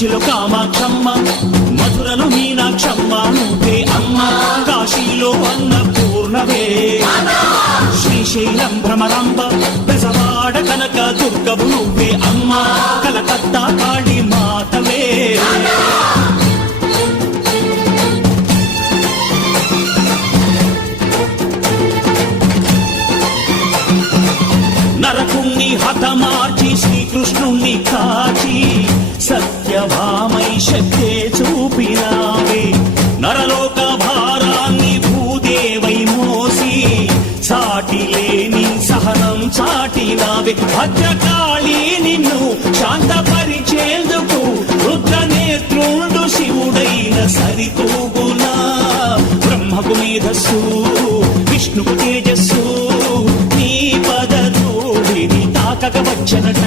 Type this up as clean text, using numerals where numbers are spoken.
కంచిలో కామాక్షమ్మ, మధురలో మీనాక్షమ్మ నువ్వే అమ్మ, కాశీలో అన్నపూర్ణవే, శ్రీశైలం భ్రమరాంబ, బెజవాడ కనక దుర్గవు నువ్వే అమ్మ, కలకత్తా కాళీ మాతవే. నరకుణ్ణి హతమార్చి శ్రీకృష్ణుణ్ణి కాచి సత్యభామై శక్తే చూపినావే, నరలోక భారాన్ని భూదేవై మోసి సాటి లేని సహనం చాటినావే. భద్రకాళి నిన్ను శాంతపరిచేందుకు రుద్రనేత్రుండు శివుడైన సరితూగునా, బ్రహ్మకు మేధస్సు విష్ణుకు తేజస్సు నీ పదధూళిని తాకక వచ్చనట.